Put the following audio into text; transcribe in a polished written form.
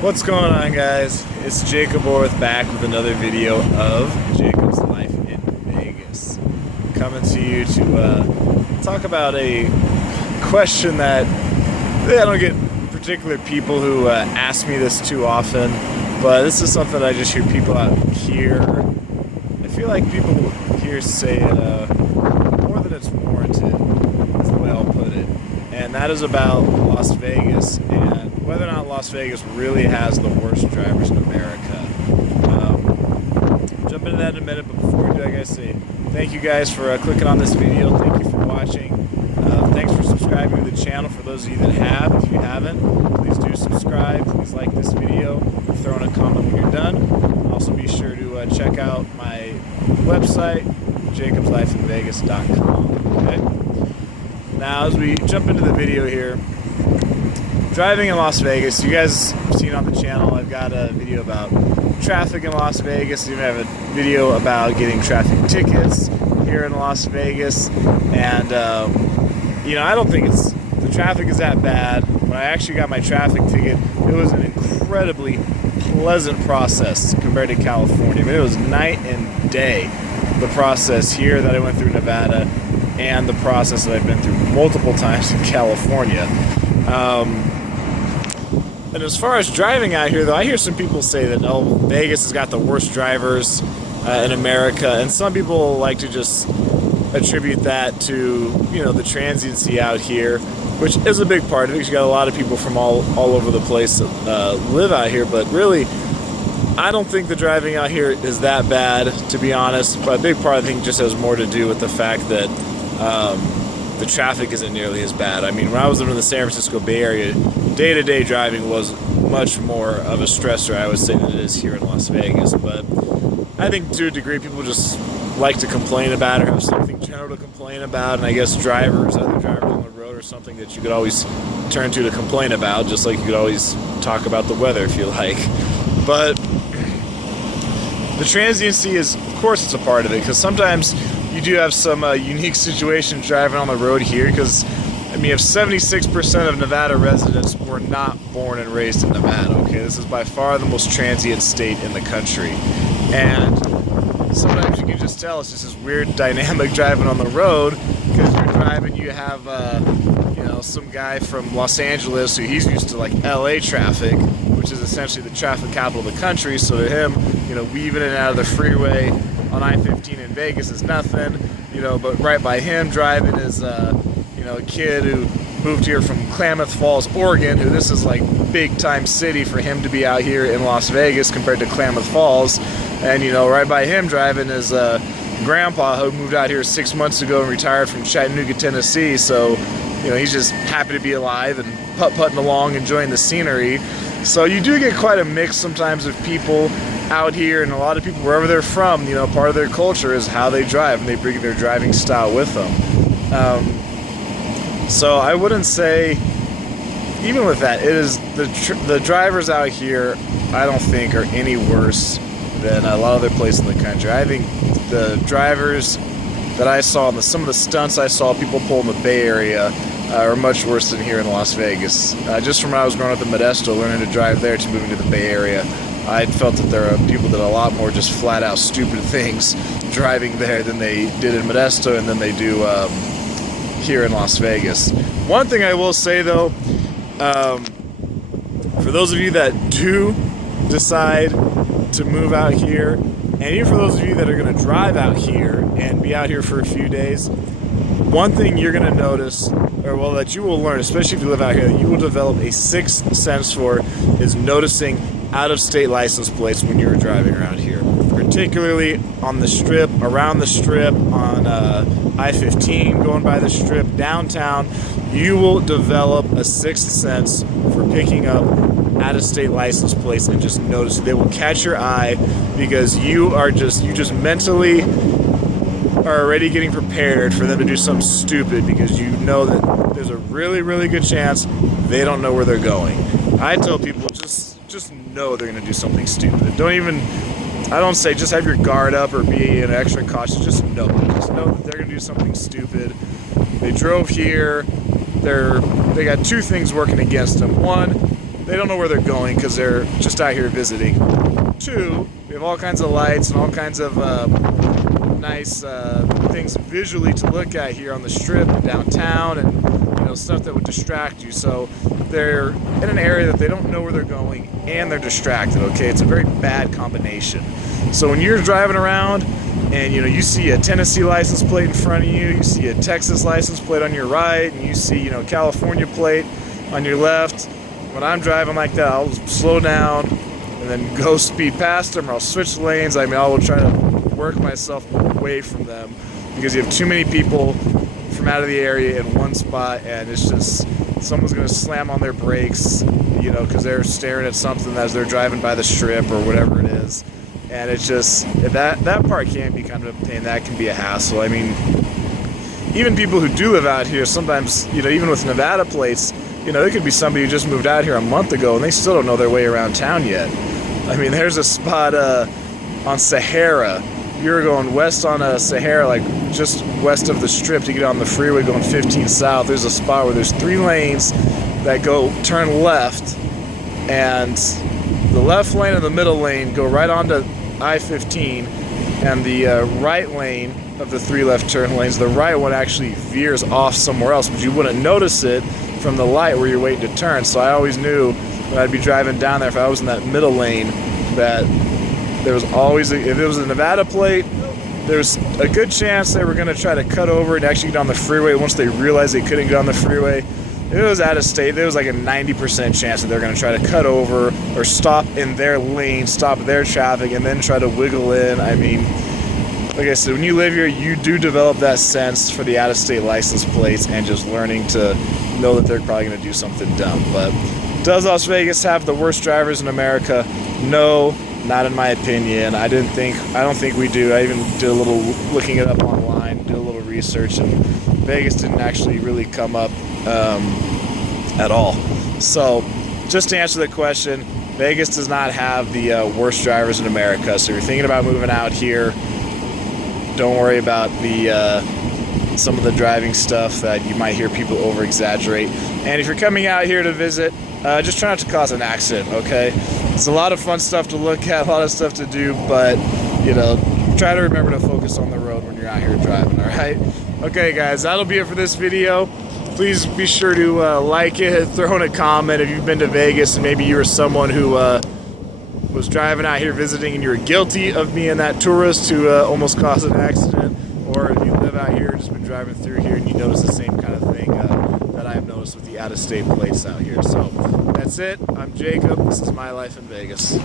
What's going on, guys? It's Jacoborth back with another video of Jacob's Life in Vegas. Coming to you to talk about a question that I don't get particular people who ask me this too often, but this is something I just hear people out here. I feel like people here say it more than it's warranted, is the way I'll put it. And that is about Las Vegas and whether or not Las Vegas really has the worst drivers in America. Jump into that in a minute, but before we do, I gotta say thank you guys for clicking on this video. Thank you for watching. Thanks for subscribing to the channel for those of you that have. If you haven't, please do subscribe. Please like this video. Throw in a comment when you're done. Also be sure to check out my website, Jacobslifeinvegas.com. Okay? Now, as we jump into the video here, driving in Las Vegas, you guys have seen on the channel, I've got a video about traffic in Las Vegas. I even have a video about getting traffic tickets here in Las Vegas. And, I don't think the traffic is that bad. When I actually got my traffic ticket, it was an incredibly pleasant process compared to California. I mean, it was night and day, the process here that I went through Nevada and the process that I've been through multiple times in California. And as far as driving out here, though, I hear some people say that, Vegas has got the worst drivers in America, and some people like to just attribute that to, the transiency out here, which is a big part of it. You got a lot of people from all over the place that live out here, but really, I don't think the driving out here is that bad, to be honest. But a big part, I think, just has more to do with the fact that the traffic isn't nearly as bad. I mean, when I was living in the San Francisco Bay Area, day-to-day driving was much more of a stressor, I would say, than it is here in Las Vegas. But I think to a degree, people just like to complain about it or have something general to complain about. And I guess other drivers on the road, are something that you could always turn to complain about, just like you could always talk about the weather if you like. But the transiency is, of course, it's a part of it, because sometimes you do have some unique situations driving on the road here, because you have 76% of Nevada residents were not born and raised in Nevada. Okay, this is by far the most transient state in the country, and sometimes you can just tell it's just this weird dynamic driving on the road, because you're driving, you have some guy from Los Angeles who he's used to like LA traffic, which is essentially the traffic capital of the country. So to him, weaving in and out of the freeway on I-15 in Vegas is nothing, but right by him driving is a kid who moved here from Klamath Falls, Oregon, who this is like big time city for him to be out here in Las Vegas compared to Klamath Falls. And right by him driving is grandpa who moved out here 6 months ago and retired from Chattanooga, Tennessee. So he's just happy to be alive and putt-putting along, enjoying the scenery. So you do get quite a mix sometimes of people out here, and a lot of people, wherever they're from, part of their culture is how they drive, and they bring their driving style with them. So I wouldn't say, even with that, it is the drivers out here, I don't think, are any worse than a lot of other places in the country. I think the drivers that I saw, and some of the stunts I saw people pull in the Bay Area, are much worse than here in Las Vegas. Just from when I was growing up in Modesto, learning to drive there to moving to the Bay Area, I felt that there are people that are a lot more just flat out stupid things driving there than they did in Modesto and than they do here in Las Vegas. One thing I will say, though, for those of you that do decide to move out here, and even for those of you that are going to drive out here and be out here for a few days, one thing you're going to notice, that you will learn, especially if you live out here, that you will develop a sixth sense for, is noticing out-of-state license plates when you're driving around here, particularly on the Strip, around the Strip, on I-15, going by the Strip, downtown. You will develop a sixth sense for picking up out-of-state license plates and just notice. They will catch your eye, because you just mentally are already getting prepared for them to do something stupid, because you know that there's a really, really good chance they don't know where they're going. I tell people, just know they're going to do something stupid. I don't say just have your guard up or be an extra cautious. Just know that they're going to do something stupid. They drove here. They got two things working against them. One, they don't know where they're going because they're just out here visiting. 2, we have all kinds of lights and all kinds of nice things visually to look at here on the strip and downtown, and stuff that would distract you. So they're in an area that they don't know where they're going and they're distracted. Okay, it's a very bad combination. So when you're driving around and you see a Tennessee license plate in front of you, you see a Texas license plate on your right, and you see California plate on your left, when I'm driving like that, I'll slow down and then go speed past them, or I'll switch lanes. I will try to work myself away from them because you have too many people from out of the area in one spot, and it's just someone's going to slam on their brakes, because they're staring at something as they're driving by the strip or whatever it is. And it's just, that part can be kind of a pain. That can be a hassle. I mean, even people who do live out here, sometimes, even with Nevada plates, there could be somebody who just moved out here a month ago and they still don't know their way around town yet. I mean, there's a spot on Sahara. You're going west on Sahara, like just west of the strip to get on the freeway going 15 south. There's a spot where there's 3 lanes that turn left, and the left lane and the middle lane go right onto I-15, and the right lane of the 3 left turn lanes, the right one actually veers off somewhere else, but you wouldn't notice it from the light where you're waiting to turn. So I always knew when I'd be driving down there, if I was in that middle lane, that there was always, if it was a Nevada plate, there's a good chance they were going to try to cut over and actually get on the freeway once they realized they couldn't get on the freeway. If it was out of state, there was like a 90% chance that they're going to try to cut over or stop in their lane, stop their traffic, and then try to wiggle in. I mean, like I said, when you live here, you do develop that sense for the out-of-state license plates and just learning to know that they're probably going to do something dumb. But does Las Vegas have the worst drivers in America? No, not in my opinion. I don't think we do. I even did a little looking it up online, did a little research, and Vegas didn't actually really come up at all. So just to answer the question, Vegas does not have the worst drivers in America. So if you're thinking about moving out here, don't worry about some of the driving stuff that you might hear people over exaggerate. And if you're coming out here to visit, just try not to cause an accident, okay? It's a lot of fun stuff to look at, a lot of stuff to do, but try to remember to focus on the road when you're out here driving, all right? Okay guys, that'll be it for this video. Please be sure to like it, throw in a comment if you've been to Vegas and maybe you were someone who was driving out here visiting and you were guilty of being that tourist who almost caused an accident, or if you live out here, just been driving through here and you notice the same kind of thing that I've noticed with the out-of-state plates out here. So that's it. I'm Jacob. This is my life in Vegas.